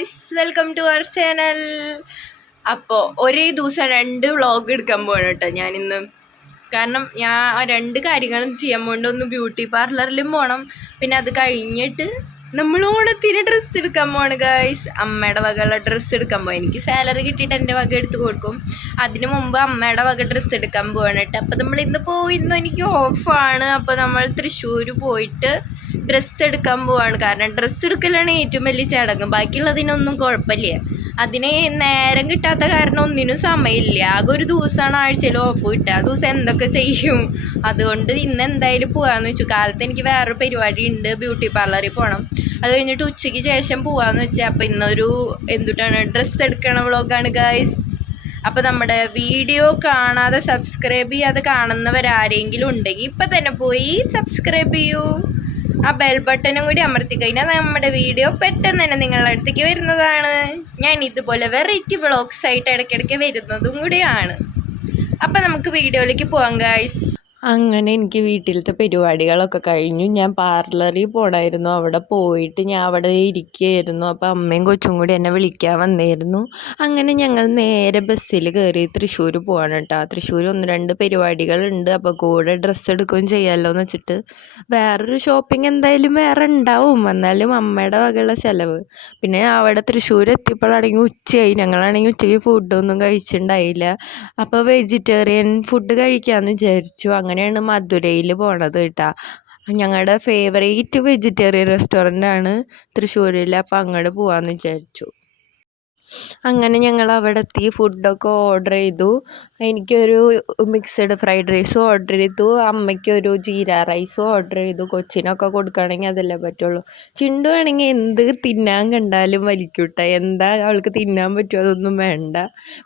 Guys welcome to our channel അപ്പോൾ ഒരേ ദിവസം രണ്ട് വ്ളോഗ് എടുക്കാൻ പോകണം കേട്ടോ ഞാനിന്ന്. കാരണം ഞാൻ രണ്ട് കാര്യങ്ങളും ചെയ്യാൻ പോകേണ്ട ഒന്ന് ബ്യൂട്ടി പാർലറിലും പോകണം പിന്നെ അത് കഴിഞ്ഞിട്ട് നമ്മൾ ഓണത്തിന് ഡ്രസ്സ് എടുക്കാൻ പോവാണ് ഗൈസ് അമ്മയുടെ വകയുള്ള ഡ്രസ്സ് എടുക്കാൻ പോകും എനിക്ക് സാലറി കിട്ടിയിട്ട് എന്റെ വക എടുത്ത് കൊടുക്കും. അതിനു മുമ്പ് അമ്മയുടെ വക ഡ്രസ്സ് എടുക്കാൻ പോവാണ് കേട്ടോ അപ്പോൾ നമ്മൾ ഇന്ന് പോയി എനിക്ക് ഓഫാണ് അപ്പോൾ നമ്മൾ തൃശ്ശൂർ പോയിട്ട് ഡ്രസ്സ് എടുക്കാൻ പോവാണ്. കാരണം ഡ്രസ്സ് എടുക്കലാണ് ഏറ്റവും വലിയ ചടങ്ങ്. ബാക്കിയുള്ളതിനൊന്നും കുഴപ്പമില്ല. അതിന് നേരം കിട്ടാത്ത കാരണം ഒന്നിനും സമയമില്ല. ആകെ ഒരു ദിവസമാണ് ആഴ്ചയിൽ ഓഫ് കിട്ടുക. ആ ദിവസം എന്തൊക്കെ ചെയ്യും? അതുകൊണ്ട് ഇന്ന് എന്തായാലും പോകാമെന്ന് വെച്ചു. കാലത്ത് എനിക്ക് വേറൊരു പരിപാടി ഉണ്ട്. ബ്യൂട്ടി പാർലറിൽ പോകണം അത് കഴിഞ്ഞിട്ട് ഉച്ചയ്ക്ക് ശേഷം പോവാന്ന് വെച്ചാൽ അപ്പം ഇന്നൊരു എന്തുട്ടാണ് ഡ്രസ്സ് എടുക്കണ വ്ളോഗാണ് ഗൈസ് അപ്പോൾ നമ്മുടെ വീഡിയോ കാണാതെ സബ്സ്ക്രൈബ് ചെയ്യാതെ കാണുന്നവരാരെങ്കിലും ഉണ്ടെങ്കിൽ ഇപ്പം തന്നെ പോയി സബ്സ്ക്രൈബ് ചെയ്യൂ. ആ ബെൽ ബട്ടനും കൂടി അമർത്തി കഴിഞ്ഞാൽ നമ്മുടെ വീഡിയോ പെട്ടെന്ന് തന്നെ നിങ്ങളുടെ അടുത്തേക്ക് വരുന്നതാണ്. ഞാൻ ഇതുപോലെ വെറൈറ്റി ബ്ലോഗ്സ് ആയിട്ട് ഇടയ്ക്കിടയ്ക്ക് വരുന്നതും കൂടിയാണ്. അപ്പം നമുക്ക് വീഡിയോയിലേക്ക് പോകാം ഗായ്സ് അങ്ങനെ എനിക്ക് വീട്ടിലത്തെ പരിപാടികളൊക്കെ കഴിഞ്ഞു. ഞാൻ പാർലറിൽ പോണായിരുന്നു. അവിടെ പോയിട്ട് ഞാൻ അവിടെ ഇരിക്കുകയായിരുന്നു. അപ്പോൾ അമ്മയും കൊച്ചും കൂടി എന്നെ വിളിക്കാൻ വന്നിരുന്നു അങ്ങനെ ഞങ്ങൾ നേരെ ബസ്സിൽ കയറി തൃശ്ശൂർ പോവാണ് കേട്ടോ. തൃശ്ശൂർ ഒന്ന് രണ്ട് പരിപാടികളുണ്ട്. അപ്പോൾ കൂടെ ഡ്രസ്സ് എടുക്കുകയും ചെയ്യാമല്ലോ എന്ന് വെച്ചിട്ട് വേറൊരു ഷോപ്പിംഗ് എന്തായാലും വേറെ ഉണ്ടാവും. എന്നാലും അമ്മയുടെ വകയുള്ള ചിലവ്. പിന്നെ അവിടെ തൃശ്ശൂർ എത്തിയപ്പോഴാണെങ്കിൽ ഉച്ചയായി. ഞങ്ങളാണെങ്കിൽ ഉച്ചയ്ക്ക് ഫുഡൊന്നും കഴിച്ചിട്ടുണ്ടായില്ല. അപ്പോൾ വെജിറ്റേറിയൻ ഫുഡ് കഴിക്കാമെന്ന് വിചാരിച്ചു. അങ്ങനെയാണ് മധുരയിൽ പോണത് കേട്ടോ. ഞങ്ങളുടെ ഫേവറേറ്റ് വെജിറ്റേറിയൻ റെസ്റ്റോറന്റ് ആണ് തൃശ്ശൂരിൽ അപ്പോൾ അങ്ങോട്ട് പോകാമെന്ന് വിചാരിച്ചു. അങ്ങനെ ഞങ്ങൾ അവിടെ എത്തി ഫുഡൊക്കെ ഓർഡർ ചെയ്തു. എനിക്കൊരു മിക്സഡ് ഫ്രൈഡ് റൈസും ഓർഡർ ചെയ്തു. അമ്മയ്ക്കൊരു ജീര റൈസും ഓർഡർ ചെയ്തു. കൊച്ചിനൊക്കെ കൊടുക്കുകയാണെങ്കിൽ അതല്ലേ പറ്റുള്ളൂ. ചിണ്ടു വേണമെങ്കിൽ എന്ത് തിന്നാൻ കണ്ടാലും വലിക്കൂട്ടെ. എന്താ അവൾക്ക് തിന്നാൻ പറ്റുമോ അതൊന്നും വേണ്ട.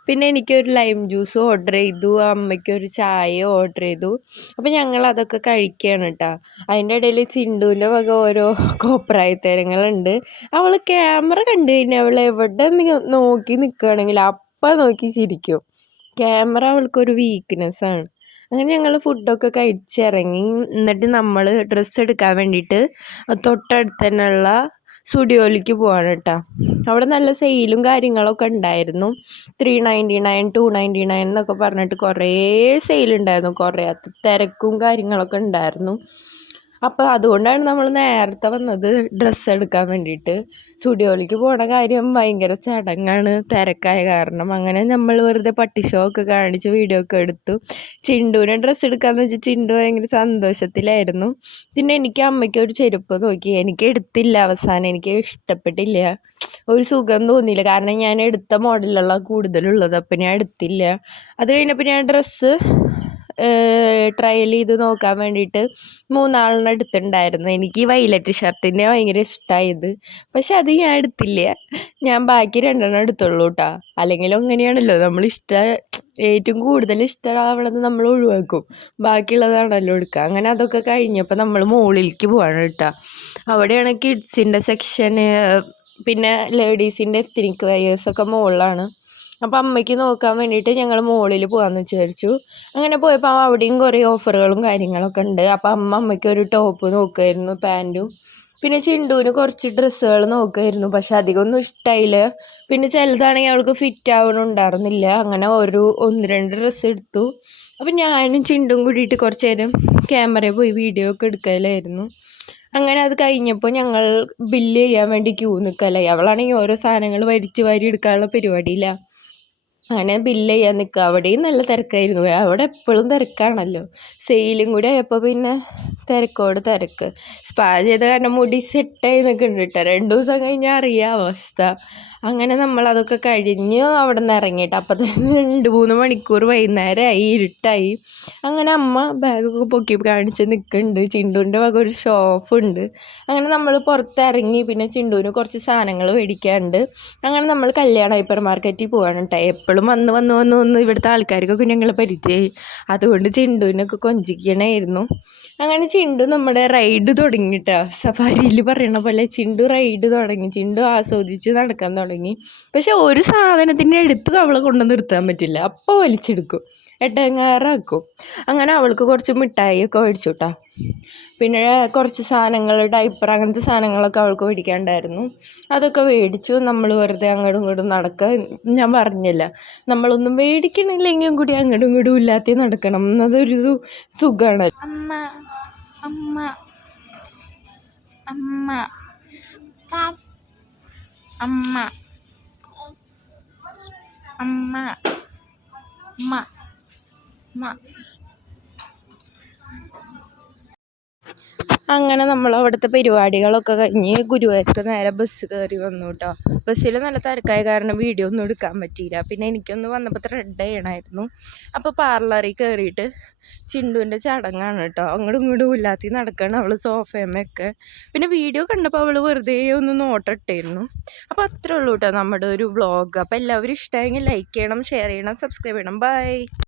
പിന്നെ എനിക്കൊരു ലൈം ജ്യൂസ് ഓർഡർ ചെയ്തു. അമ്മയ്ക്കൊരു ചായ ഓർഡർ ചെയ്തു. അപ്പോൾ ഞങ്ങൾ അതൊക്കെ കഴിക്കുകയാണ് കേട്ടോ അതിന്റെ ഇടയിൽ ചിണ്ടുവിന്റെ വക ഓരോ കോപ്രായ തരങ്ങളുണ്ട് അവൾ ക്യാമറ കണ്ടു കഴിഞ്ഞാൽ അവൾ എവിടെ നോക്കി നിൽക്കുകയാണെങ്കിൽ അപ്പം നോക്കി ചിരിക്കും. ക്യാമറ അവൾക്കൊരു വീക്ക്നെസ്സാണ് അങ്ങനെ ഞങ്ങൾ ഫുഡൊക്കെ കഴിച്ചിറങ്ങി. എന്നിട്ട് നമ്മൾ ഡ്രസ്സ് എടുക്കാൻ വേണ്ടിയിട്ട് തൊട്ടടുത്ത് തന്നെയുള്ള സ്റ്റുഡിയോയിലേക്ക് പോവാണ് കേട്ടോ അവിടെ നല്ല സെയിലും കാര്യങ്ങളൊക്കെ ഉണ്ടായിരുന്നു. Three ninety nine two ninety nine എന്നൊക്കെ പറഞ്ഞിട്ട് കുറേ സെയിലുണ്ടായിരുന്നു കുറേ തിരക്കും കാര്യങ്ങളൊക്കെ ഉണ്ടായിരുന്നു. അപ്പോൾ അതുകൊണ്ടാണ് നമ്മൾ നേരത്തെ വന്നത് ഡ്രസ്സ് എടുക്കാൻ വേണ്ടിയിട്ട്. സ്റ്റുഡിയോയിലേക്ക് പോണ കാര്യം ഭയങ്കര ചടങ്ങാണ് തിരക്കായ കാരണം. അങ്ങനെ നമ്മൾ വെറുതെ പട്ടിഷോ ഒക്കെ കാണിച്ച് വീഡിയോ ഒക്കെ എടുത്തു. ചിണ്ടുവിനെ ഡ്രസ്സ് എടുക്കാമെന്ന് വെച്ചാൽ ചിണ്ടു ഭയങ്കര സന്തോഷത്തിലായിരുന്നു. പിന്നെ എനിക്ക് അമ്മയ്ക്ക് ഒരു ചെരുപ്പ് നോക്കി. എനിക്ക് എടുത്തില്ല അവസാനം. എനിക്ക് ഇഷ്ടപ്പെട്ടില്ല. ഒരു സുഖം തോന്നിയില്ല. കാരണം ഞാൻ എടുത്ത മോഡലുള്ള കൂടുതലുള്ളത്. അപ്പം ഞാൻ എടുത്തില്ല. അത് കഴിഞ്ഞപ്പോൾ ഞാൻ ഡ്രസ്സ് ട്രയൽ ചെയ്ത് നോക്കാൻ വേണ്ടിയിട്ട് മൂന്നാളിനെ എടുത്തിട്ടുണ്ടായിരുന്നു. എനിക്ക് വൈലറ്റ് ഷർട്ടിന്റെ ഭയങ്കര ഇഷ്ടമായത് പക്ഷെ അത് ഞാൻ എടുത്തില്ല. ഞാൻ ബാക്കി രണ്ടെണ്ണം എടുത്തുള്ളൂ കേട്ടോ അല്ലെങ്കിൽ അങ്ങനെയാണല്ലോ. നമ്മൾ ഇഷ്ടം ഏറ്റവും കൂടുതൽ ഇഷ്ടമാവണത് നമ്മൾ ഒഴിവാക്കും. ബാക്കിയുള്ളതാണല്ലോ എടുക്കുക. അങ്ങനെ അതൊക്കെ കഴിഞ്ഞപ്പോൾ നമ്മൾ മുകളിലേക്ക് പോവാണ് കേട്ടോ അവിടെയാണ് കിഡ്സിന്റെ സെക്ഷന് പിന്നെ ലേഡീസിന്റെ എത്തിനിക്ക് വയേഴ്സൊക്കെ മുകളിലാണ് അപ്പോൾ അമ്മയ്ക്ക് നോക്കാൻ വേണ്ടിയിട്ട് ഞങ്ങൾ മുകളിൽ പോകാമെന്ന് വിചാരിച്ചു. അങ്ങനെ പോയപ്പോൾ അവിടെയും കുറേ ഓഫറുകളും കാര്യങ്ങളൊക്കെ ഉണ്ട്. അപ്പോൾ അമ്മ അമ്മയ്ക്ക് ഒരു ടോപ്പ് നോക്കുമായിരുന്നു പാന്റും പിന്നെ ചിണ്ടുവിന് കുറച്ച് ഡ്രസ്സുകൾ നോക്കുമായിരുന്നു പക്ഷെ അധികമൊന്നും ഇഷ്ടമായില്ല പിന്നെ ചിലതാണെങ്കിൽ അവൾക്ക് ഫിറ്റ് ആവണുണ്ടായിരുന്നില്ല. അങ്ങനെ ഒരു ഒന്ന് രണ്ട് ഡ്രസ്സ് എടുത്തു. അപ്പം ഞാനും ചിണ്ടും കൂടിയിട്ട് കുറച്ച് നേരം ക്യാമറയിൽ പോയി വീഡിയോ ഒക്കെ എടുക്കലായിരുന്നു. അങ്ങനെ അത് കഴിഞ്ഞപ്പോൾ ഞങ്ങൾ ബില്ല് ചെയ്യാൻ വേണ്ടി ക്യൂ നിൽക്കലായി. അവളാണെങ്കിൽ ഓരോ സാധനങ്ങൾ വരിച്ച് വാരി എടുക്കാനുള്ള പരിപാടിയില്ല. അങ്ങനെ ബില്ല് ചെയ്യാൻ നിൽക്കുക അവിടെയും നല്ല തിരക്കായിരുന്നു. അവിടെ എപ്പോഴും തിരക്കാണല്ലോ. സെയിലും കൂടി ആയപ്പോൾ പിന്നെ തിരക്കോട് തിരക്ക്. സ്പാ ചെയ്ത കാരണം മുടി സെറ്റായി നിൽക്കുന്നുണ്ട് കേട്ടോ. രണ്ട് ദിവസം കഴിഞ്ഞാൽ അറിയാം അവസ്ഥ. അങ്ങനെ നമ്മൾ അതൊക്കെ കഴിഞ്ഞ് അവിടെ നിന്ന് ഇറങ്ങിയിട്ട് അപ്പം തന്നെ രണ്ട് മൂന്ന് മണിക്കൂർ വൈകുന്നേരമായി ഇരുട്ടായി. അങ്ങനെ അമ്മ ബാഗൊക്കെ പൊക്കി കാണിച്ച് നിൽക്കുന്നുണ്ട്. ചിണ്ടുവിന്റെ വക ഒരു ഷോപ്പുണ്ട് അങ്ങനെ നമ്മൾ പുറത്തിറങ്ങി പിന്നെ ചിണ്ടുവിന് കുറച്ച് സാധനങ്ങൾ മേടിക്കാണ്ട് അങ്ങനെ നമ്മൾ കല്യാണ ഹൈപ്പർ മാർക്കറ്റിൽ പോവാണ് കേട്ടോ. എപ്പോഴും വന്ന് വന്ന് വന്ന് വന്ന് ഇവിടുത്തെ ആൾക്കാർക്കൊക്കെ ഞങ്ങൾ പരിചയമായി. അതുകൊണ്ട് ചിണ്ടുവിനൊക്കെ കൊഞ്ചിക്കണമായിരുന്നു അങ്ങനെ ചിണ്ടു നമ്മുടെ റൈഡ് തുടങ്ങിട്ടോ സഫാരിയിൽ പറയണ പോലെ ചിണ്ടു റൈഡ് തുടങ്ങി ചിണ്ടു ആസ്വദിച്ച് നടക്കാൻ തുടങ്ങി. പക്ഷെ ഒരു സാധനത്തിന്റെ അടുത്ത് അവളെ കൊണ്ടു നിർത്താൻ പറ്റില്ല. അപ്പോൾ വലിച്ചെടുക്കും. എട്ടങ്ങാറാക്കും അങ്ങനെ അവൾക്ക് കുറച്ച് മിഠായി ഒക്കെ മേടിച്ചു കേട്ടോ പിന്നെ കുറച്ച് സാധനങ്ങൾ ഡൈപ്പർ അങ്ങനത്തെ സാധനങ്ങളൊക്കെ അവൾക്ക് മേടിക്കാണ്ടായിരുന്നു. അതൊക്കെ മേടിച്ചു. നമ്മൾ വെറുതെ അങ്ങോട്ടും ഇങ്ങോട്ടും നടക്കുക ഞാൻ പറഞ്ഞില്ല. നമ്മളൊന്നും മേടിക്കണില്ലെങ്കിലും കൂടി അങ്ങോട്ടും ഇങ്ങോട്ടും ഇല്ലാത്ത നടക്കണം. എന്നതൊരു സുഖമാണ് അമ്മ അമ്മ അമ്മ അമ്മ അമ്മ അമ്മ അമ്മ. അങ്ങനെ നമ്മൾ അവിടുത്തെ പരിപാടികളൊക്കെ കഴിഞ്ഞ് ഗുരുവായൂർക്ക് നേരെ ബസ് കയറി വന്നു കേട്ടോ ബസ്സിൽ നല്ല തിരക്കായ കാരണം വീഡിയോ ഒന്നും എടുക്കാൻ പറ്റിയില്ല. പിന്നെ എനിക്കൊന്ന് വന്നപ്പോൾ റെഡ് ചെയ്യണമായിരുന്നു അപ്പോൾ പാർലറിൽ കയറിയിട്ട് ചിണ്ടുവിന്റെ ചടങ്ങാണ് കേട്ടോ അങ്ങോട്ടും ഇങ്ങോട്ടും ഇല്ലാത്തി നടക്കണം അവൾ സോഫയമ്മയൊക്കെ പിന്നെ വീഡിയോ കണ്ടപ്പോൾ അവൾ വെറുതെ ഒന്ന് നോട്ടിട്ടായിരുന്നു അപ്പോൾ അത്രേ ഉള്ളൂ കേട്ടോ നമ്മുടെ ഒരു വ്ളോഗ് അപ്പോൾ എല്ലാവരും ഇഷ്ടമായെങ്കിൽ ലൈക്ക് ചെയ്യണം ഷെയർ ചെയ്യണം സബ്സ്ക്രൈബ് ചെയ്യണം. ബൈ